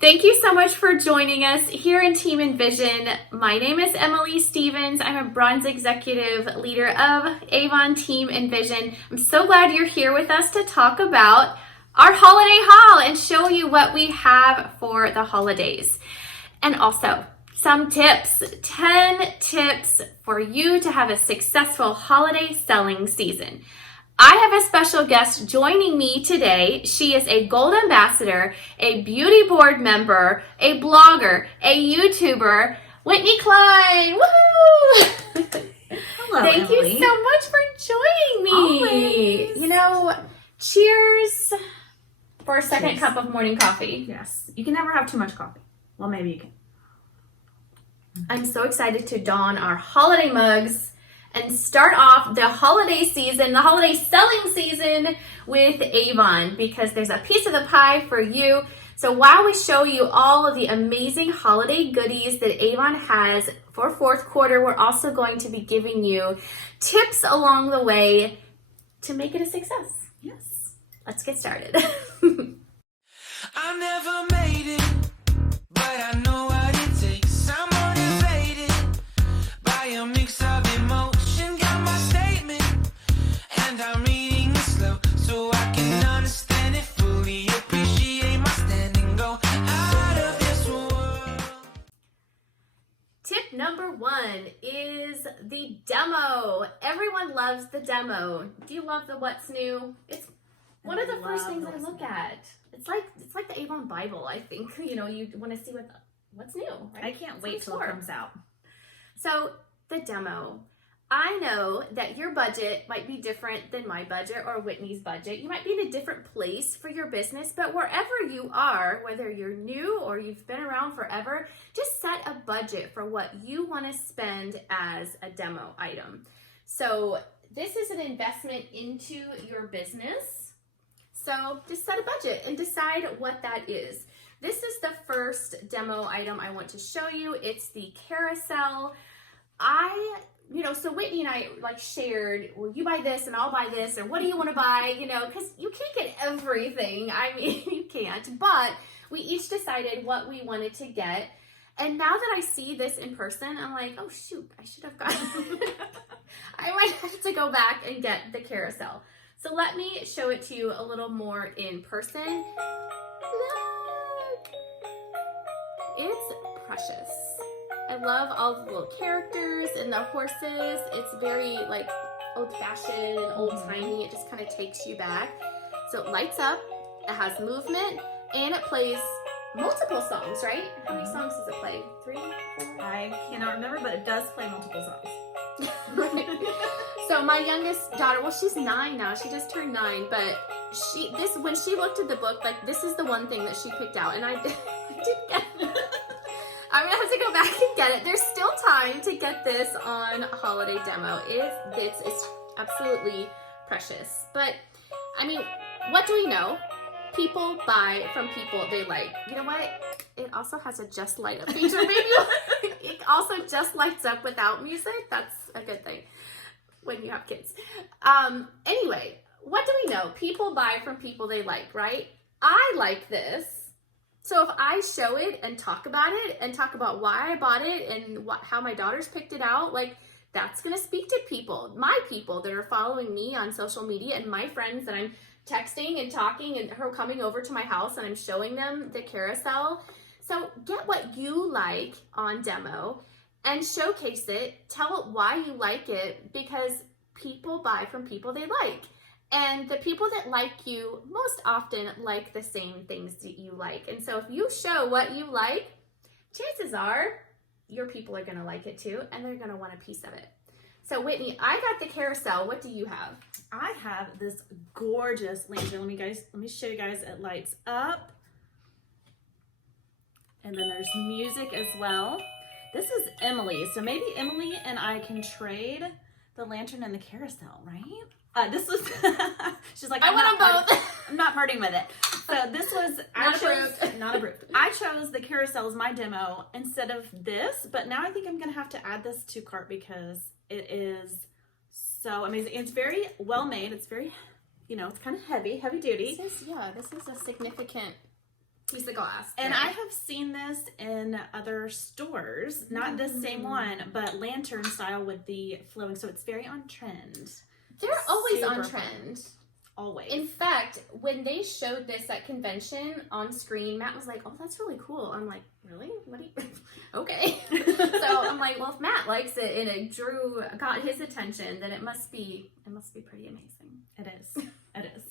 Thank you so much for joining us here in Team Envision. My name is Emily Stephens. I'm a bronze executive leader of Avon Team Envision. I'm so glad you're here with us to talk about our holiday haul and show you what we have for the holidays. And also some tips, 10 tips for you to have a successful holiday selling season. I have a special guest joining me today. She is a gold ambassador, a beauty board member, a blogger, a YouTuber, Whitney Cline. Woohoo! Hello, Thank Emily. you so much for joining me. Always. You know, cheers for a second Cheers. cup of morning coffee. Yes. You can never have too much coffee. Well, maybe you can. I'm so excited to don our holiday mugs and start off the holiday season, the holiday selling season with Avon, because there's a piece of the pie for you. So while we show you all of the amazing holiday goodies that Avon has for fourth quarter, we're also going to be giving you tips along the way to make it a success. Yes. Let's get started. I never made it, but I know what it takes. I'm motivated by a mix of emotion. Got my statement, and I'm reading it slow so I can understand it fully. Appreciate my standing, go out of this world. Tip number 1 is the demo. Everyone loves the demo. Do you love the what's new? It's one of the first things I look at. It's like the Avon Bible, I think. You know, you want to see what's new, right? I can't wait till it comes out. So the demo. I know that your budget might be different than my budget or Whitney's budget. You might be in a different place for your business, but wherever you are, whether you're new or you've been around forever, just set a budget for what you want to spend as a demo item. So this is an investment into your business. So just set a budget and decide what that is. This is the first demo item I want to show you. It's the carousel. So Whitney and I shared, well, you buy this and I'll buy this, or what do you want to buy? Because you can't get everything. I mean, you can't, but we each decided what we wanted to get. And now that I see this in person, I'm like, oh shoot, I should have gotten I might have to go back and get the carousel. So let me show it to you a little more in person. Look! It's precious. I love all the little characters and the horses. It's very old-fashioned and old-timey. It just kind of takes you back. So it lights up, it has movement, and it plays multiple songs, right? How many songs does it play? 3, 4? I cannot remember, but it does play multiple songs. Right. So my youngest daughter, well, she's 9 now. She just turned 9, but when she looked at the book, this is the one thing that she picked out, and I didn't get it. I'm gonna have to go back and get it. There's still time to get this on holiday demo. It's absolutely precious. But I mean, what do we know? People buy from people they like. You know what? It also has a just light up feature. Maybe it also just lights up without music. That's a good thing when you have kids. Anyway, what do we know? People buy from people they like, right? I like this. So if I show it and talk about it and talk about why I bought it and how my daughters picked it out, that's going to speak to people, my people that are following me on social media and my friends that I'm texting and talking and her coming over to my house and I'm showing them the carousel. So get what you like on demo and showcase it. Tell it why you like it, because people buy from people they like. And the people that like you most often like the same things that you like. And so if you show what you like, chances are your people are going to like it too, and they're going to want a piece of it. So Whitney, I got the carousel. What do you have? I have this gorgeous lantern. Let me show you guys. It lights up. And then there's music as well. This is Emily. So maybe Emily and I can trade the lantern and the carousel, right? This was, she's like, I want them both. I'm not partying with it. So this was, not approved. I chose the carousel as my demo instead of this, but now I think I'm going to have to add this to cart because it is so amazing. It's very well made. It's very, it's kind of heavy duty. This is a significant piece of glass. And I have seen this in other stores, not this same one, but lantern style with the flowing. So it's very on trend. They're always Super on fun. trend. Always. In fact, when they showed this at convention on screen, Matt was like, "Oh, that's really cool." I'm like, "Really? What do you?" Okay. So I'm like, "Well, if Matt likes it and it got his attention, then it must be pretty amazing." It is. It is.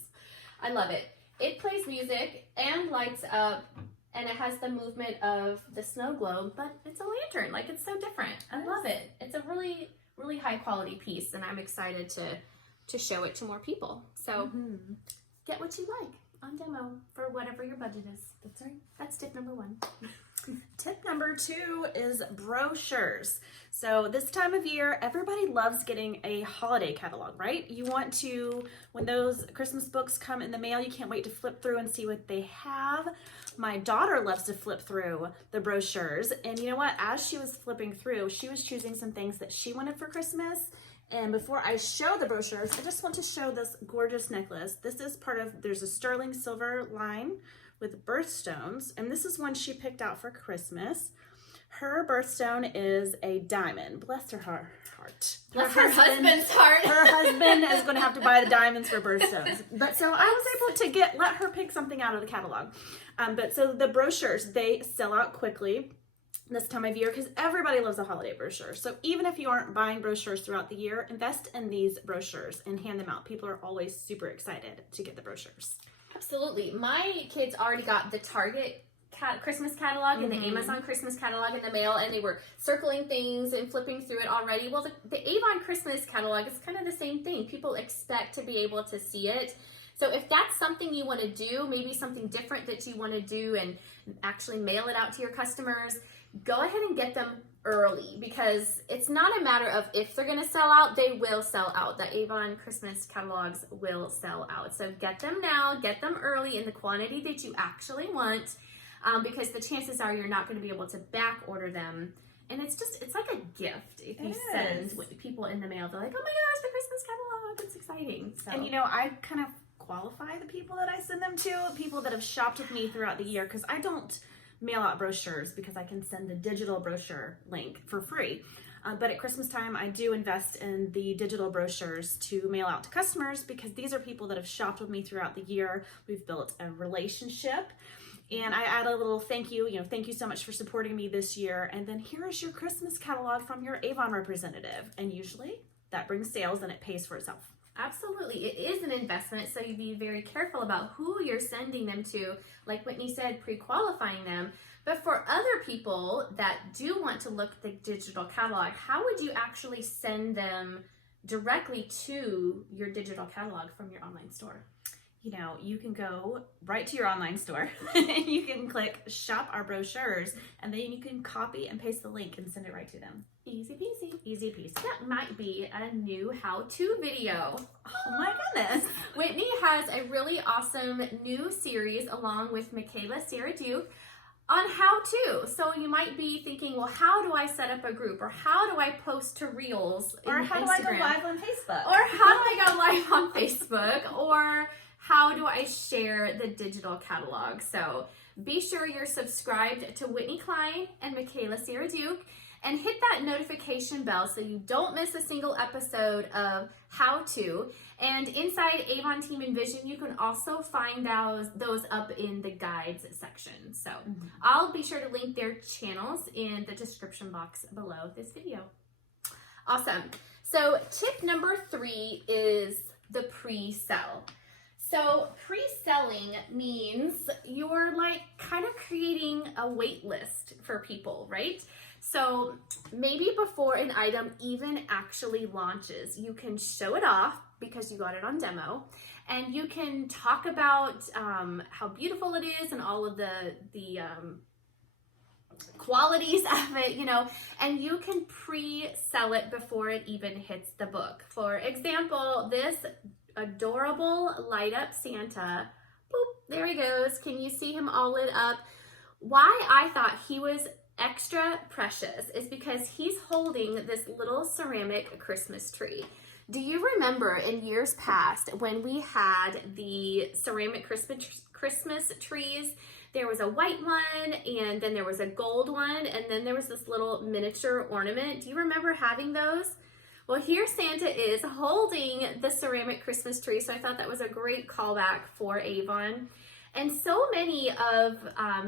I love it. It plays music and lights up, and it has the movement of the snow globe, but it's a lantern. Like, it's so different. I love it. It's a really, really high quality piece, and I'm excited to show it to more people. So get what you like on demo for whatever your budget is. That's right. That's tip number 1. Tip number 2 is brochures. So this time of year, everybody loves getting a holiday catalog, right? You want to, when those Christmas books come in the mail, you can't wait to flip through and see what they have. My daughter loves to flip through the brochures. And you know what? As she was flipping through, she was choosing some things that she wanted for Christmas. And before I show the brochures, I just want to show this gorgeous necklace. This is part of, there's a sterling silver line with birthstones, and this is one she picked out for Christmas. Her birthstone is a diamond. Bless her heart. Bless her husband's heart. Her husband is going to have to buy the diamonds for birthstones. But so I was able to let her pick something out of the catalog. But so the brochures, they sell out quickly this time of year because everybody loves a holiday brochure. So even if you aren't buying brochures throughout the year, invest in these brochures and hand them out. People are always super excited to get the brochures. Absolutely. My kids already got the Target Christmas catalog and the Amazon Christmas catalog in the mail, and they were circling things and flipping through it already. Well, the Avon Christmas catalog is kind of the same thing. People expect to be able to see it. So if that's something you want to do, maybe something different that you want to do and actually mail it out to your customers, go ahead and get them early, because it's not a matter of if they're going to sell out, they will sell out. The Avon Christmas catalogs will sell out. So get them now, get them early in the quantity that you actually want, because the chances are you're not going to be able to back order them. And it's like a gift if you send people in the mail. They're like, "Oh my gosh, the Christmas catalog, it's exciting." So. And I kind of qualify the people that I send them to, people that have shopped with me throughout the year, because I don't mail out brochures because I can send the digital brochure link for free. But at Christmas time, I do invest in the digital brochures to mail out to customers because these are people that have shopped with me throughout the year. We've built a relationship. And I add a little thank you, thank you so much for supporting me this year. And then here is your Christmas catalog from your Avon representative. And usually that brings sales and it pays for itself. Absolutely. It is an investment, so you be very careful about who you're sending them to. Like Whitney said, pre-qualifying them. But for other people that do want to look at the digital catalog, how would you actually send them directly to your digital catalog from your online store? You can go right to your online store and you can click shop our brochures, and then you can copy and paste the link and send it right to them. Easy peasy. Easy peasy. That might be a new how-to video. Oh my goodness. Whitney has a really awesome new series along with Michaela Sarah Duke on how to. So you might be thinking, well, how do I set up a group? Or how do I post to Reels Or how do I go live on Facebook? Or how do I go live on Facebook? Or how do I share the digital catalog? So be sure you're subscribed to Whitney Cline and Michaela Sarah Duke, and hit that notification bell so you don't miss a single episode of How To. And inside Avon Team Envision, you can also find those up in the guides section. So I'll be sure to link their channels in the description box below this video. Awesome. So tip number 3 is the pre-sell. So pre-selling means you're kind of creating a wait list for people, right? So maybe before an item even actually launches, you can show it off because you got it on demo, and you can talk about how beautiful it is and all of the qualities of it, and you can pre-sell it before it even hits the book. For example, this adorable light up Santa, boop, there he goes. Can you see him all lit up? Why I thought he was extra precious is because he's holding this little ceramic Christmas tree. Do you remember in years past when we had the ceramic Christmas trees There was a white one, and then there was a gold one, and then there was this little miniature ornament. Do you remember having those? Well, here Santa is holding the ceramic Christmas tree, so I thought that was a great callback for Avon. And so many of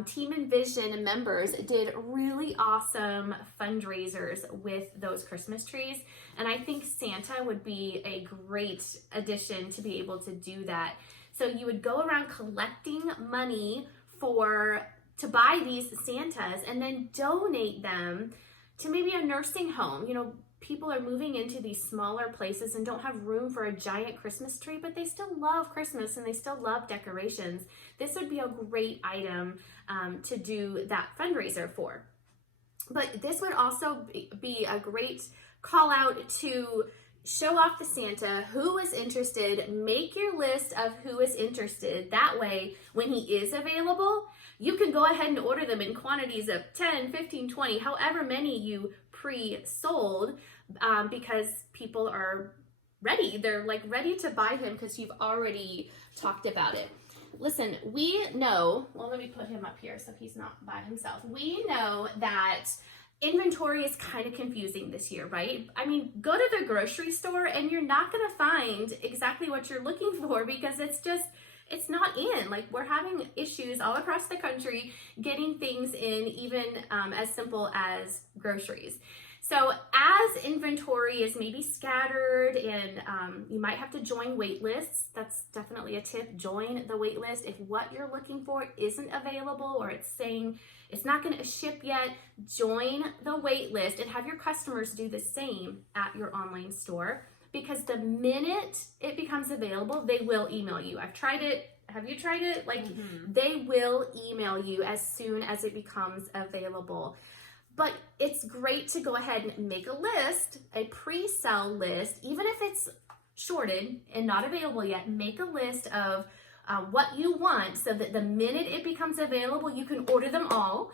Team Envision members did really awesome fundraisers with those Christmas trees. And I think Santa would be a great addition to be able to do that. So you would go around collecting money to buy these Santas and then donate them to maybe a nursing home. You know, people are moving into these smaller places and don't have room for a giant Christmas tree, but they still love Christmas and they still love decorations. This would be a great item to do that fundraiser for. But this would also be a great call out to show off the Santa who is interested. Make your list of who is interested. That way, when he is available, you can go ahead and order them in quantities of 10, 15, 20, however many you pre-sold, because people are ready. They're like ready to buy him because you've already talked about it. Listen, we know, well, let me put him up here so he's not by himself. We know that inventory is kind of confusing this year, right? I mean, go to the grocery store and you're not going to find exactly what you're looking for because it's not in. Like, we're having issues all across the country getting things in, even as simple as groceries. So as inventory is maybe scattered and you might have to join wait lists, that's definitely a tip. Join the wait list. If what you're looking for isn't available or it's saying it's not going to ship yet, join the wait list and have your customers do the same at your online store, because the minute it becomes available, they will email you. I've tried it. Have you tried it? Like, they will email you as soon as it becomes available. But it's great to go ahead and make a list, a pre-sell list, even if it's shorted and not available yet. Make a list of what you want so that the minute it becomes available, you can order them all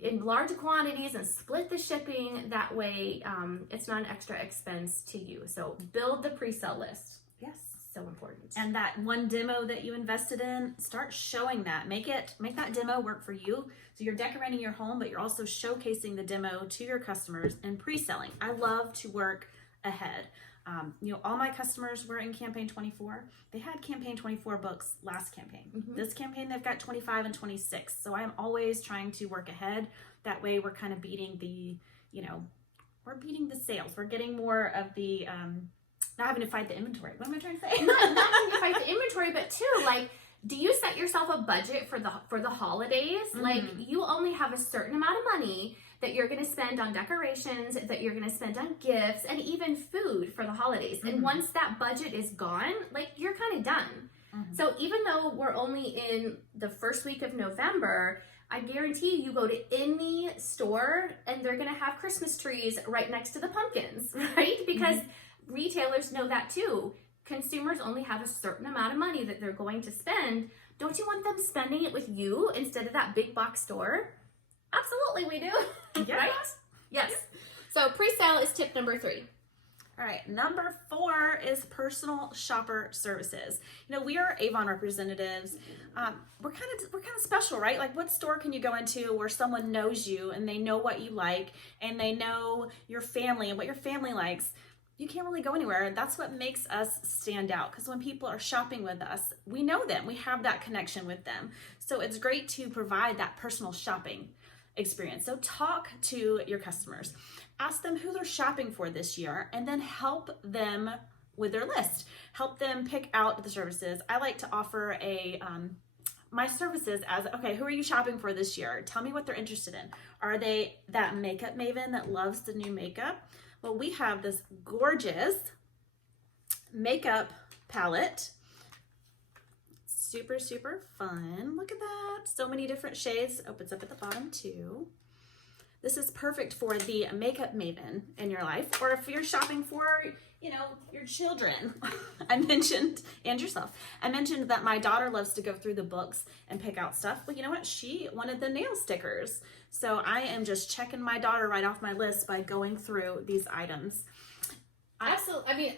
in large quantities and split the shipping. That way, it's not an extra expense to you. So build the pre-sell list. Yes. So important. And that one demo that you invested in, start showing that. Make that demo work for you. So you're decorating your home, but you're also showcasing the demo to your customers and pre-selling. I love to work ahead. All my customers were in campaign 24. They had campaign 24 books last campaign. This campaign, they've got 25 and 26. So I'm always trying to work ahead. That way we're kind of beating we're beating the sales. We're getting more of the, not having to fight the inventory. What am I trying to say? not having to fight the inventory, but too, like, do you set yourself a budget for the holidays? Like, you only have a certain amount of money that you're going to spend on decorations, that you're going to spend on gifts, and even food for the holidays. And once that budget is gone, like, you're kind of done. So even though we're only in the first week of November, I guarantee you go to any store and they're going to have Christmas trees right next to the pumpkins, right? Because retailers know that too. Consumers only have a certain amount of money that they're going to spend. Don't you want them spending it with you instead of that big box store? Absolutely, we do. Yes. Right? Yes. So pre-sale is tip number 3. All right, number 4 is personal shopper services. We are Avon representatives. We're kind of special, right? Like, what store can you go into where someone knows you and they know what you like and they know your family and what your family likes? You can't really go anywhere. That's what makes us stand out, because when people are shopping with us, we know them. We have that connection with them. So it's great to provide that personal shopping experience. So talk to your customers. Ask them who they're shopping for this year, and then help them with their list. Help them pick out the services. I like to offer my services as, okay, who are you shopping for this year? Tell me what they're interested in. Are they that makeup maven that loves the new makeup? Well, we have this gorgeous makeup palette. Super, super fun. Look at that. So many different shades. Opens up at the bottom too. This is perfect for the makeup maven in your life, or if you're shopping for, your children. And yourself. I mentioned that my daughter loves to go through the books and pick out stuff. Well, you know what? She wanted the nail stickers. So I am just checking my daughter right off my list by going through these items. Absolutely. I mean,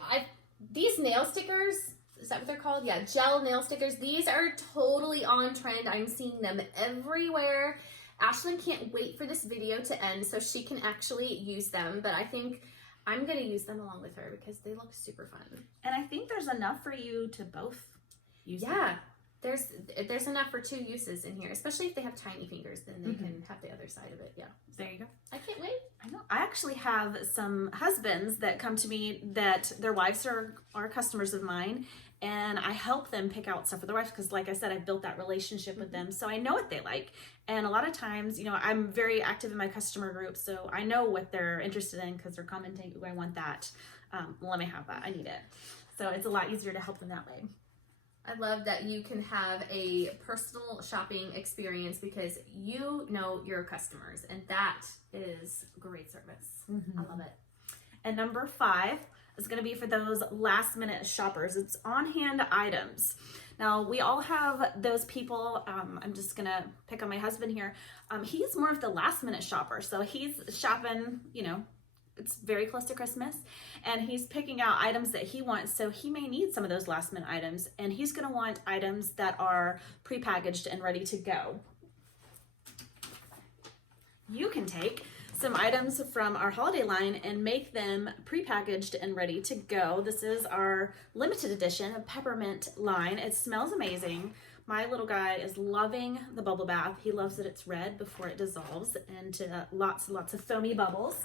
these nail stickers is that what they're called? Yeah, gel nail stickers. These are totally on trend. I'm seeing them everywhere. Ashlyn can't wait for this video to end so she can actually use them, but I think I'm going to use them along with her because they look super fun. And I think there's enough for you to both use them. Yeah, there's enough for 2 uses in here, especially if they have tiny fingers, then they can have the other side of it. Yeah. There you go. I can't wait. I know. I actually have some husbands that come to me that their wives are customers of mine, and I help them pick out stuff for their wives because, like I said, I've built that relationship with them, so I know what they like. And a lot of times, you know, I'm very active in my customer group, so I know what they're interested in because they're commenting, "Ooh, I want that. Let me have that. I need it." So it's a lot easier to help them that way. I love that you can have a personal shopping experience because you know your customers, and that is great service. I love it. And number 5 is going to be for those last minute shoppers. It's on-hand items. Now, we all have those people. I'm just going to pick on my husband here. He's more of the last minute shopper. So he's shopping, you know, it's very close to Christmas, and he's picking out items that he wants. So he may need some of those last minute items, and he's going to want items that are prepackaged and ready to go. You can take some items from our holiday line and make them prepackaged and ready to go. This is our limited edition of peppermint line. It smells amazing. My little guy is loving the bubble bath. He loves that it's red before it dissolves into lots and lots of foamy bubbles.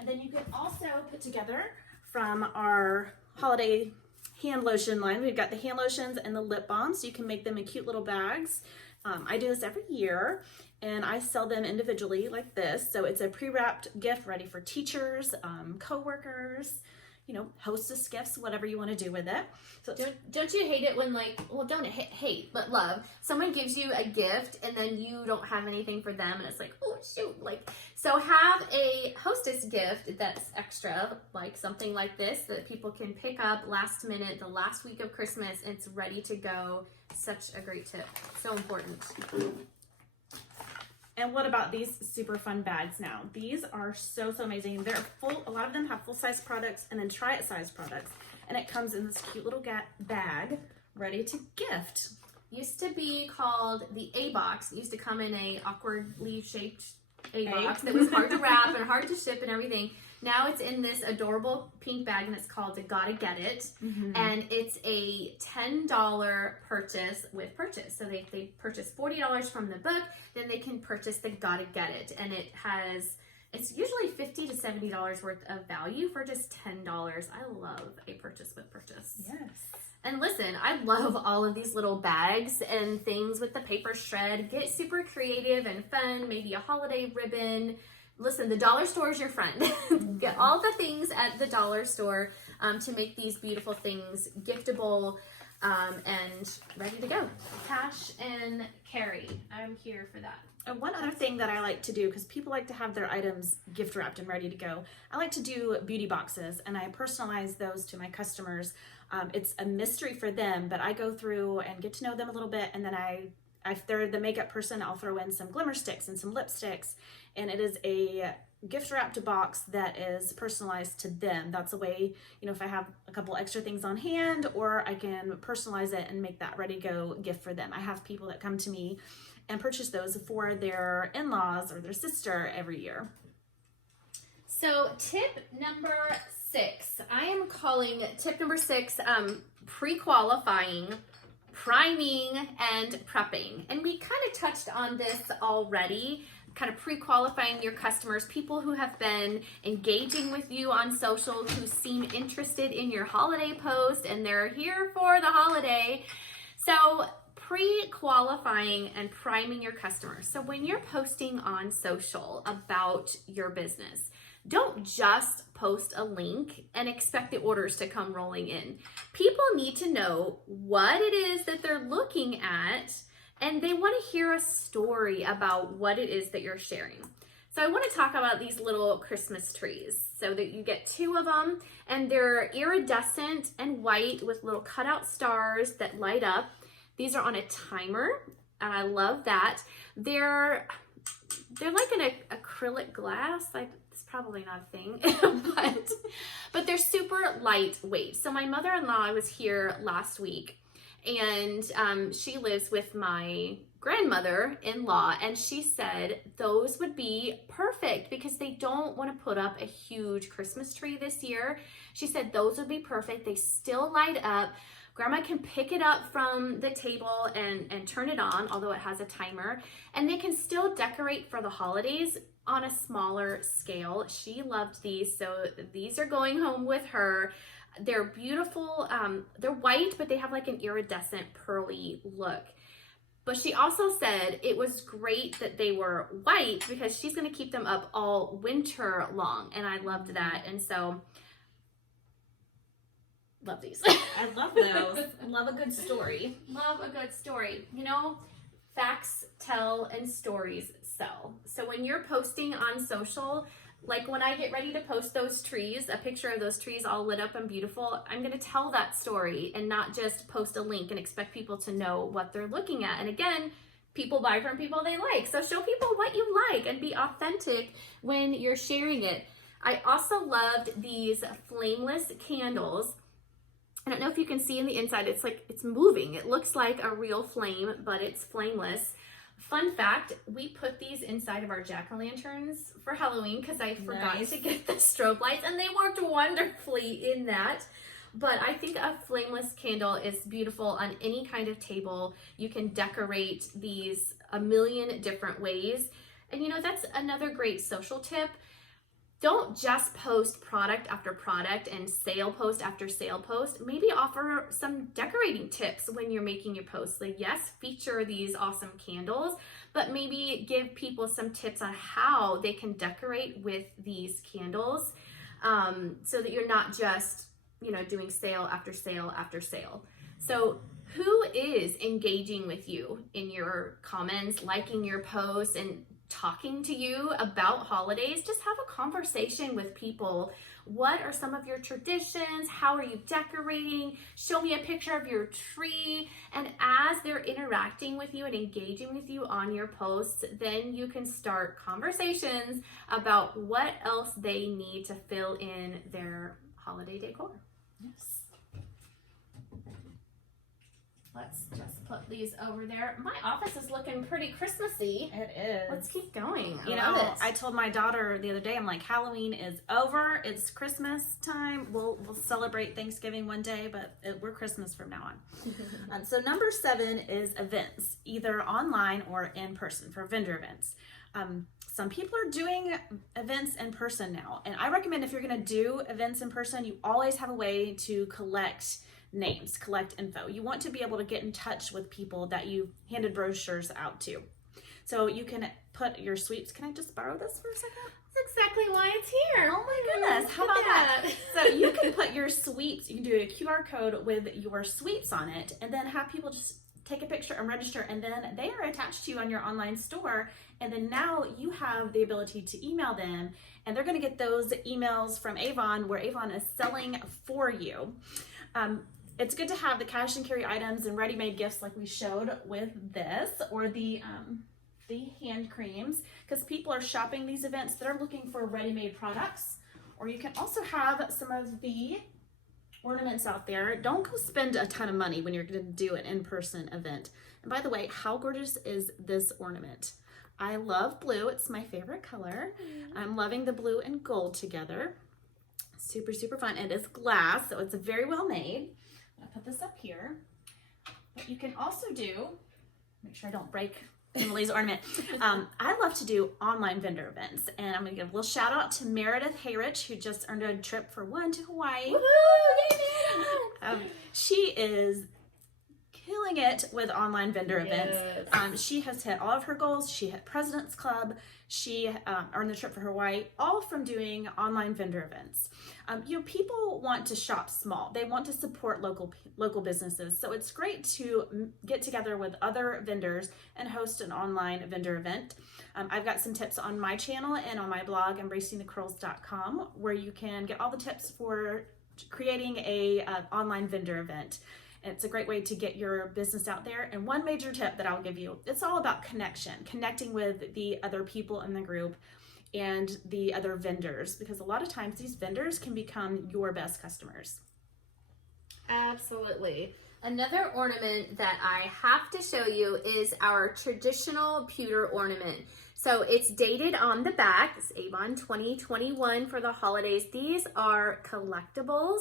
And then you can also put together from our holiday hand lotion line. We've got the hand lotions and the lip balms. So you can make them in cute little bags. I do this every year, and I sell them individually like this. So it's a pre-wrapped gift ready for teachers, co-workers, you know, hostess gifts, whatever you want to do with it. So Don't you hate it when, like, well, don't hate, but love, someone gives you a gift and then you don't have anything for them, and it's like, oh shoot, like, so have a hostess gift that's extra, like something like this that people can pick up last minute, the last week of Christmas, and it's ready to go. Such a great tip. So important. And what about these super fun bags now? These are so amazing. They're full, a lot of them have full-size products and then try-it-size products. And it comes in this cute little bag ready to gift. Used to be called the A box. It used to come in a awkwardly shaped A box that was hard to wrap and hard to ship and everything. Now it's in this adorable pink bag, and it's called the Gotta Get It. And it's a $10 purchase with purchase. So they purchase $40 from the book, then they can purchase the Gotta Get It. And it's usually $50 to $70 worth of value for just $10. I love a purchase with purchase. Yes. And listen, I love all of these little bags and things with the paper shred. Get super creative and fun, maybe a holiday ribbon. Listen, the dollar store is your friend. Get all the things at the dollar store to make these beautiful things giftable and ready to go. Cash and carry. I'm here for that. And one other thing that I like to do, because people like to have their items gift wrapped and ready to go, I like to do beauty boxes, and I personalize those to my customers. It's a mystery for them, but I go through and get to know them a little bit, and then if they're the makeup person, I'll throw in some glimmer sticks and some lipsticks, and it is a gift wrapped box that is personalized to them. That's a way, you know, if I have a couple extra things on hand, or I can personalize it and make that ready to go gift for them. I have people that come to me and purchase those for their in-laws or their sister every year. So tip number 6, I am calling tip number 6 pre-qualifying, priming, and prepping. And we kind of touched on this already, kind of pre-qualifying your customers, people who have been engaging with you on social, who seem interested in your holiday post, and they're here for the holiday. So pre-qualifying and priming your customers. So when you're posting on social about your business, don't just post a link and expect the orders to come rolling in. People need to know what it is that they're looking at, and they want to hear a story about what it is that you're sharing. So I want to talk about these little Christmas trees. So that you get 2 of them, and they're iridescent and white with little cutout stars that light up. These are on a timer, and I love that. They're they're like an acrylic glass. It's probably not a thing, but they're super lightweight. So my mother-in-law was here last week, and she lives with my grandmother-in-law, and she said those would be perfect because they don't want to put up a huge Christmas tree this year. She said those would be perfect. They still light up. Grandma can pick it up from the table and turn it on, although it has a timer, and they can still decorate for the holidays on a smaller scale. She loved these, so these are going home with her. They're beautiful. They're white, but they have like an iridescent pearly look. But she also said it was great that they were white because she's going to keep them up all winter long, and I loved that. And so love these. I love those. Love a good story. Love a good story. You know, facts tell and stories sell. So when you're posting on social, like when I get ready to post those trees, a picture of those trees all lit up and beautiful, I'm going to tell that story and not just post a link and expect people to know what they're looking at. And again, people buy from people they like. So show people what you like and be authentic when you're sharing it. I also loved these flameless candles. I don't know if you can see in the inside, it's moving. It looks like a real flame, but it's flameless. Fun fact, we put these inside of our jack-o'-lanterns for Halloween because I forgot to get the strobe lights, and they worked wonderfully in that. But I think a flameless candle is beautiful on any kind of table. You can decorate these a million different ways. And you know, that's another great social tip. Don't just post product after product and sale post after sale post. Maybe offer some decorating tips when you're making your posts. Like, yes, feature these awesome candles, but maybe give people some tips on how they can decorate with these candles, so that you're not just, you know, doing sale after sale after sale. So who is engaging with you in your comments, liking your posts, and talking to you about holidays? Just have a conversation with people. What are some of your traditions? How are you decorating? Show me a picture of your tree. And as they're interacting with you and engaging with you on your posts, then you can start conversations about what else they need to fill in their holiday decor. Yes. Let's just put these over there. My office is looking pretty Christmassy. It is. Let's keep going. You know, I told my daughter the other day, I'm like, Halloween is over. It's Christmas time. We'll celebrate Thanksgiving one day, but we're Christmas from now on. So number 7 is events, either online or in person for vendor events. Some people are doing events in person now, and I recommend if you're going to do events in person, you always have a way to collect names, collect info. You want to be able to get in touch with people that you handed brochures out to. So you can put your sweeps. Can I just borrow this for a second? That's exactly why it's here. Oh my goodness. How about that? So you can put your sweeps, you can do a QR code with your sweeps on it, and then have people just take a picture and register, and then they are attached to you on your online store. And then now you have the ability to email them, and they're going to get those emails from Avon, where Avon is selling for you. It's good to have the cash and carry items and ready-made gifts like we showed with this, or the hand creams, because people are shopping these events that are looking for ready-made products. Or you can also have some of the ornaments out there. Don't go spend a ton of money when you're going to do an in-person event. And by the way, how gorgeous is this ornament? I love blue. It's my favorite color. I'm loving the blue and gold together. Super, super fun. It is glass, so it's very well made. I'm gonna put this up here. But you can also do, make sure I don't break Emily's ornament. I love to do online vendor events, and I'm gonna give a little shout out to Meredith Hayrich, who just earned a trip for one to Hawaii. Woohoo! She is killing it with online vendor events. She has hit all of her goals. She hit President's Club. She earned the trip for Hawaii, all from doing online vendor events. You know, people want to shop small. They want to support local businesses. So it's great to get together with other vendors and host an online vendor event. I've got some tips on my channel and on my blog, embracingthecurls.com, where you can get all the tips for creating a online vendor event. It's a great way to get your business out there. And one major tip that I'll give you, it's all about connecting with the other people in the group and the other vendors, because a lot of times these vendors can become your best customers. Absolutely. Another ornament that I have to show you is our traditional pewter ornament. So it's dated on the back. It's Avon 2021 for the holidays. These are collectibles.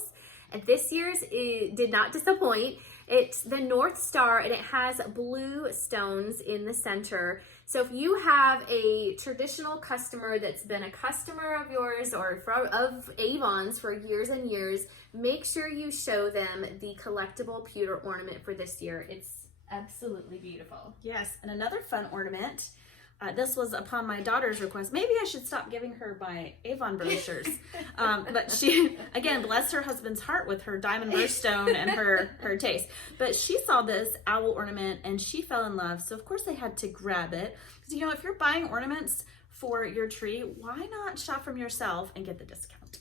And this year's did not disappoint. It's the North Star and it has blue stones in the center. So if you have a traditional customer that's been a customer of yours or of Avon's for years and years, make sure you show them the collectible pewter ornament for this year. It's absolutely beautiful. Yes, and another fun ornament. This was upon my daughter's request. Maybe I should stop giving her my Avon brochures. But she, again, bless her husband's heart with her diamond birthstone and her taste. But she saw this owl ornament and she fell in love. So of course I had to grab it. Because if you're buying ornaments for your tree, why not shop from yourself and get the discount?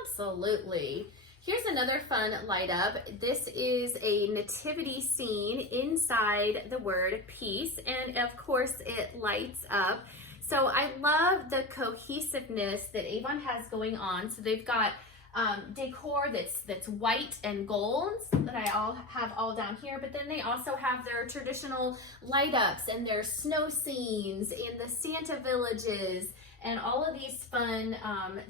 Absolutely. Here's another fun light up. This is a nativity scene inside the word peace, and of course it lights up. So I love the cohesiveness that Avon has going on. So they've got decor that's white and gold that I have all down here, but then they also have their traditional light ups and their snow scenes and the Santa villages and all of these fun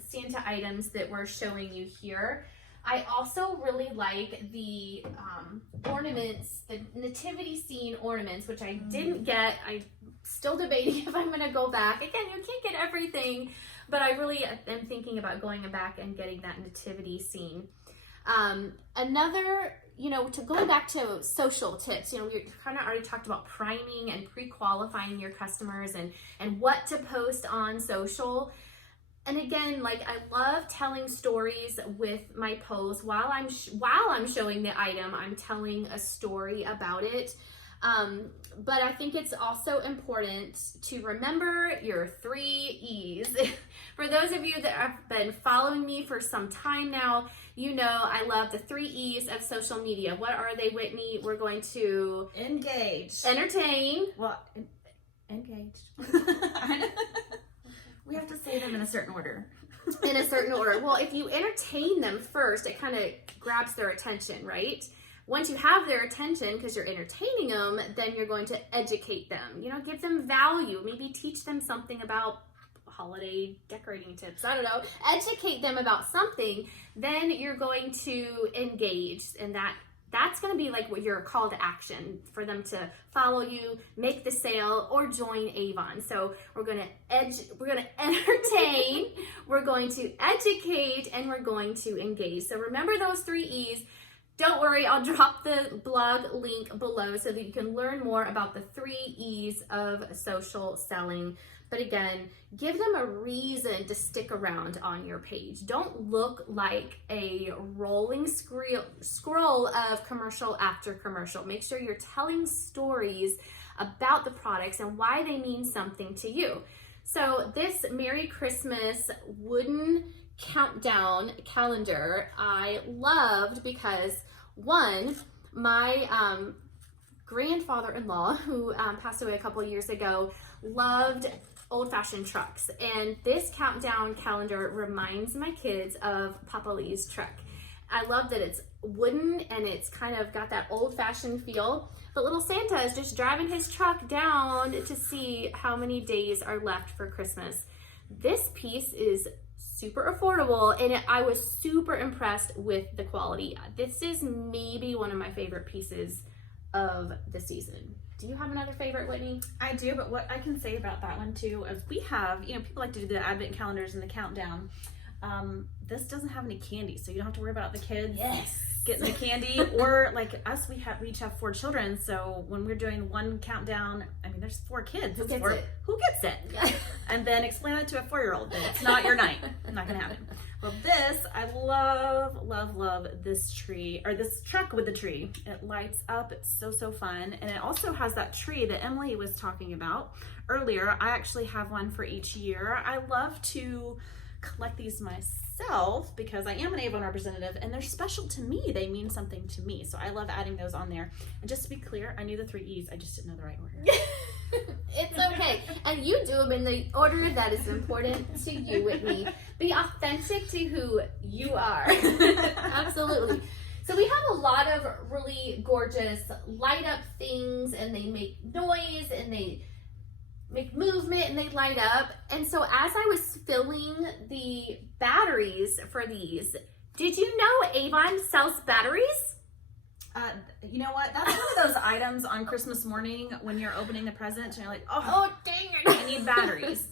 Santa items that we're showing you here. I also really like the ornaments, the nativity scene ornaments, which I didn't get. I'm still debating if I'm going to go back. Again, you can't get everything, but I really am thinking about going back and getting that nativity scene. Another, to go back to social tips, we kind of already talked about priming and pre-qualifying your customers and what to post on social. And again, I love telling stories with my posts. While I'm showing the item, I'm telling a story about it. But I think it's also important to remember your 3 E's. For those of you that have been following me for some time now, I love the 3 E's of social media. What are they, Whitney? We're going to engage, entertain. Well, engaged. We have to say them in a certain order. In a certain order. Well, if you entertain them first, it kind of grabs their attention, right? Once you have their attention, because you're entertaining them, then you're going to educate them. Give them value. Maybe teach them something about holiday decorating tips. I don't know. Educate them about something. Then you're going to engage, and that's going to be what your call to action for them to follow you, make the sale, or join Avon. So we're going to entertain, we're going to educate, and we're going to engage. So remember those 3 E's. Don't worry, I'll drop the blog link below so that you can learn more about the 3 E's of social selling. But again, give them a reason to stick around on your page. Don't look like a rolling scroll of commercial after commercial. Make sure you're telling stories about the products and why they mean something to you. So this Merry Christmas wooden countdown calendar I loved because, one, my grandfather-in-law, who passed away a couple years ago, loved old-fashioned trucks, and this countdown calendar reminds my kids of Papa Lee's truck. I love that it's wooden and it's kind of got that old-fashioned feel, but little Santa is just driving his truck down to see how many days are left for Christmas. This piece is super affordable, and I was super impressed with the quality. This is maybe one of my favorite pieces of the season. Do you have another favorite, Whitney? I do, but what I can say about that one too is we have, people like to do the advent calendars and the countdown. This doesn't have any candy, so you don't have to worry about the kids getting the candy. Or like us, we each have 4 children, so when we're doing one countdown, there's 4 kids. Who gets it? Yeah. And then explain that to a 4-year-old that it's not your night. Not gonna happen. Well, this, I love this tree, or this truck with the tree. It lights up, it's so fun. And it also has that tree that Emily was talking about earlier. I actually have one for each year. I love to collect these myself because I am an Avon representative and they're special to me. They mean something to me. So I love adding those on there. And just to be clear, I knew the 3 E's. I just didn't know the right order. It's okay. And you do them in the order that is important to you, Whitney. Be authentic to who you are. Absolutely. So we have a lot of really gorgeous light up things, and they make noise and they make movement and they light up. And so as I was filling the batteries for these, did you know Avon sells batteries? You know what? That's one of those items on Christmas morning when you're opening the present and you're like, Oh, dang it. I need batteries.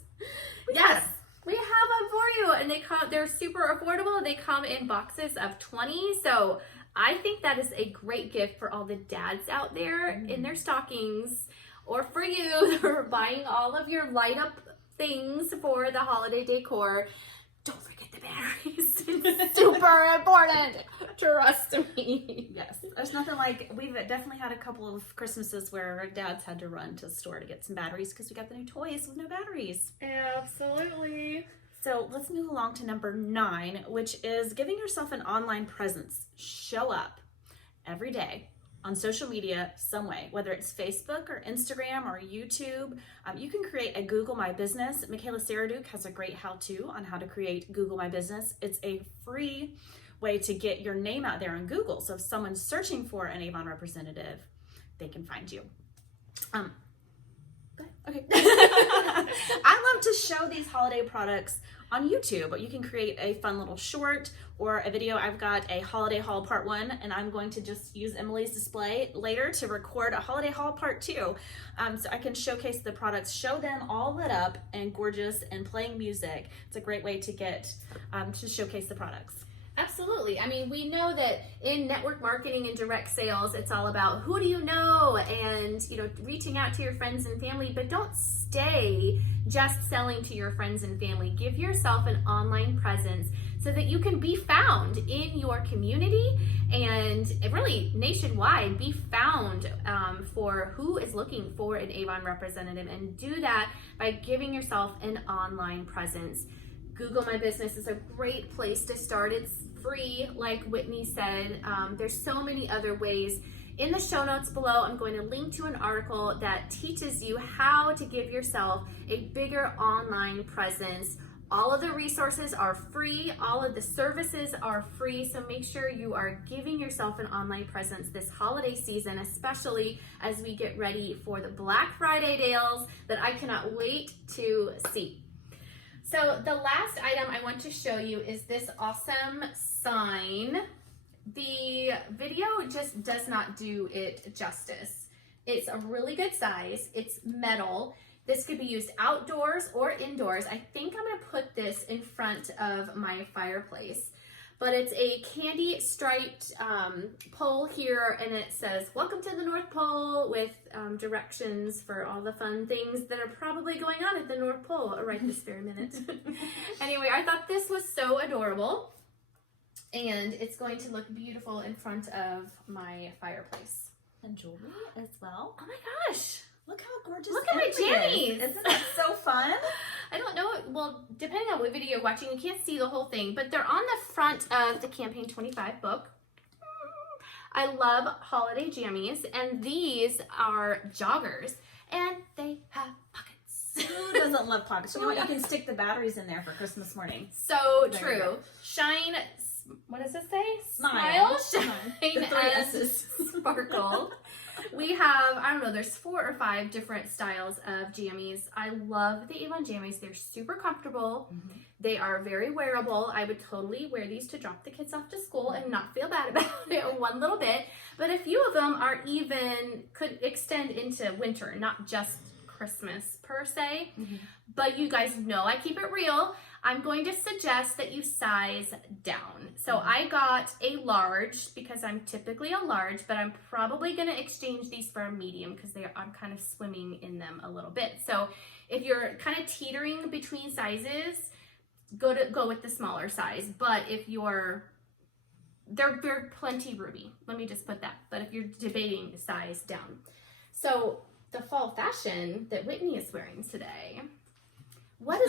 Yes, we have them for you, and they're super affordable. They come in boxes of 20. So I think that is a great gift for all the dads out there in their stockings, or for you who are buying all of your light up things for the holiday decor. Don't forget the batteries. It's super important. Trust me. Yes. There's nothing like, we've definitely had a couple of Christmases where our dads had to run to the store to get some batteries because we got the new toys with no batteries. Absolutely. So let's move along to number 9, which is giving yourself an online presence. Show up every day on social media some way, whether it's Facebook or Instagram or YouTube. You can create a Google My Business. Michaela Saraduke has a great how-to on how to create Google My Business. It's a free way to get your name out there on Google. So if someone's searching for an Avon representative, they can find you. Okay. I love to show these holiday products on YouTube, but you can create a fun little short or a video. I've got a holiday haul part 1, and I'm going to just use Emily's display later to record a holiday haul part 2. So I can showcase the products, show them all lit up and gorgeous and playing music. It's a great way to get to showcase the products. Absolutely. I mean, we know that in network marketing and direct sales, it's all about who do you know and, reaching out to your friends and family, but don't stay just selling to your friends and family. Give yourself an online presence so that you can be found in your community and really nationwide. Be found for who is looking for an Avon representative, and do that by giving yourself an online presence. Google My Business is a great place to start. It's free, like Whitney said. There's so many other ways. In the show notes below, I'm going to link to an article that teaches you how to give yourself a bigger online presence. All of the resources are free. All of the services are free. So make sure you are giving yourself an online presence this holiday season, especially as we get ready for the Black Friday deals that I cannot wait to see. So the last item I want to show you is this awesome sign. The video just does not do it justice. It's a really good size. It's metal. This could be used outdoors or indoors. I think I'm gonna put this in front of my fireplace. But it's a candy striped pole here, and it says, "Welcome to the North Pole," with directions for all the fun things that are probably going on at the North Pole right this very minute. Anyway, I thought this was so adorable, and it's going to look beautiful in front of my fireplace. And jewelry as well. Oh my gosh! Look how gorgeous. Look at my jammies. Isn't that so fun? I don't know. Well, depending on what video you're watching, you can't see the whole thing, but they're on the front of the Campaign 25 book. I love holiday jammies, and these are joggers, and they have pockets. Who doesn't love pockets? You know what? You can stick the batteries in there for Christmas morning. So There you true. go. Shine. What does it say? Smile. Shine, The 3 and S's. sparkle. We have, I don't know, there's 4 or 5 different styles of jammies. I love the Avon jammies. They're super comfortable. Mm-hmm. They are very wearable. I would totally wear these to drop the kids off to school and not feel bad about it one little bit. But a few of them could extend into winter, not just Christmas per se. Mm-hmm. But you guys know I keep it real. I'm going to suggest that you size down. So I got a large because I'm typically a large, but I'm probably going to exchange these for a medium because I'm kind of swimming in them a little bit. So if you're kind of teetering between sizes, go with the smaller size. But if they're plenty roomy. Let me just put that. But if you're debating size down. So the fall fashion that Whitney is wearing today, what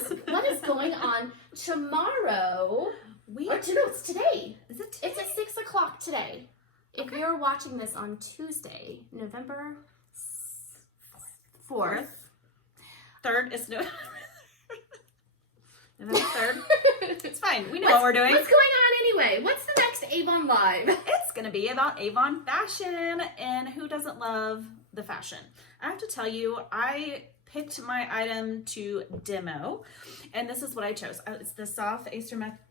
is going on tomorrow? It's today. Is it today? It's at 6 o'clock today. If you're watching this on Tuesday, November 4th. 3rd is November 3rd. It's fine. We know what we're doing. What's going on anyway? What's the next Avon Live? It's going to be about Avon fashion, and who doesn't love the fashion? I have to tell you, I picked my item to demo, and this is what I chose. It's the soft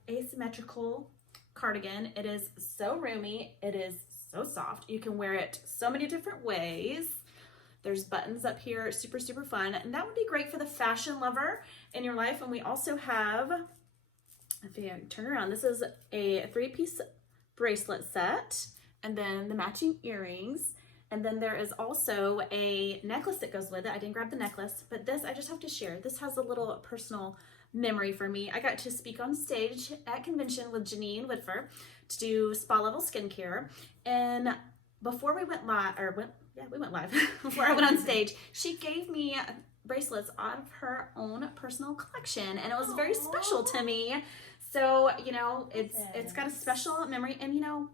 asymmetrical cardigan. It is so roomy. It is so soft. You can wear it so many different ways. There's buttons up here, super, super fun. And that would be great for the fashion lover in your life. And we also have, if you turn around, this is a 3-piece bracelet set, and then the matching earrings. And then there is also a necklace that goes with it. I didn't grab the necklace, but this I just have to share. This has a little personal memory for me. I got to speak on stage at convention with Janine Whitfer to do spa level skincare. And before we went live, we went live. Before I went on stage, she gave me bracelets out of her own personal collection, and it was very special to me. So, you know, it's got a special memory. And, you know,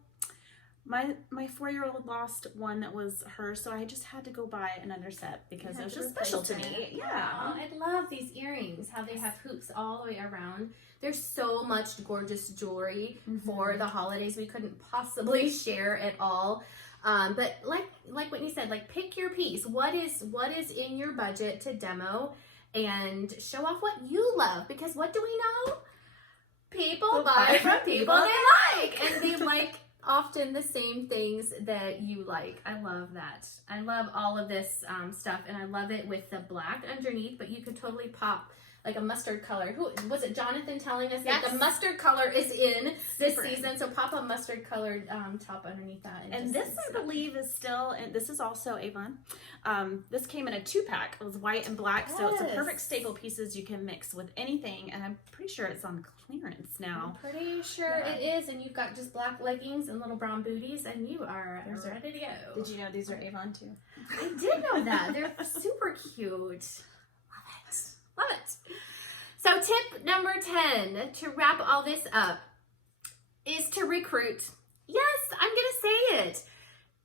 my 4-year-old lost one that was hers, so I just had to go buy another set because it was just special to me. Yeah. Oh, I love these earrings, how they have hoops all the way around. There's so much gorgeous jewelry for the holidays. We couldn't possibly share it all. But like Whitney said, like, pick your piece. What is in your budget to demo, and show off what you love, because what do we know? People buy from people they like, and they like often the same things that you like. I love that. I love all of this stuff, and I love it with the black underneath, but you could totally pop like a mustard color. Who was it? Jonathan telling us that the mustard color is in this season, so pop a mustard colored top underneath that. And this, I believe, is still, and this is also Avon. This came in a 2-pack. It was white and black, so it's a perfect staple pieces you can mix with anything, and I'm pretty sure it's on clearance now. I'm pretty sure it is, and you've got just black leggings and little brown booties, and you are ready to go. Did you know these are Avon too? I did know that. They're super cute. Love it. So tip number 10 to wrap all this up is to recruit. Yes, I'm going to say it.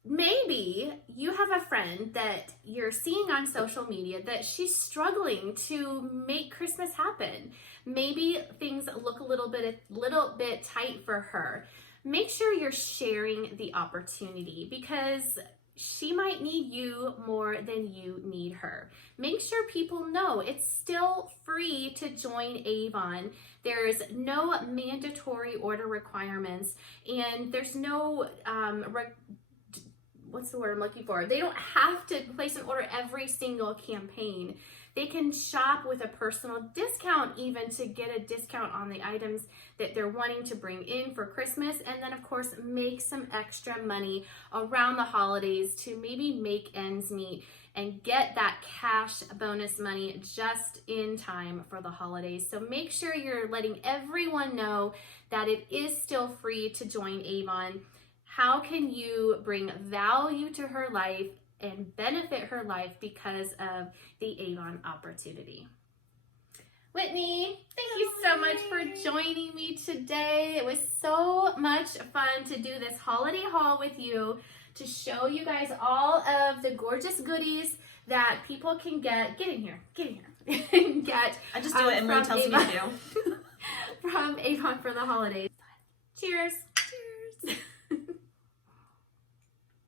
Maybe you have a friend that you're seeing on social media that she's struggling to make Christmas happen. Maybe things look a little bit tight for her. Make sure you're sharing the opportunity, because she might need you more than you need her. Make sure people know it's still free to join Avon. There's no mandatory order requirements, and there's no, what's the word I'm looking for? They don't have to place an order every single campaign. They can shop with a personal discount even to get a discount on the items that they're wanting to bring in for Christmas, and then of course make some extra money around the holidays to maybe make ends meet and get that cash bonus money just in time for the holidays. So make sure you're letting everyone know that it is still free to join Avon. How can you bring value to her life and benefit her life because of the Avon opportunity? Whitney, thank you so much for joining me today. It was so much fun to do this holiday haul with you, to show you guys all of the gorgeous goodies that people can get. Get in here. Get. I just do it and Ray tells me to. From Avon for the holidays. Cheers.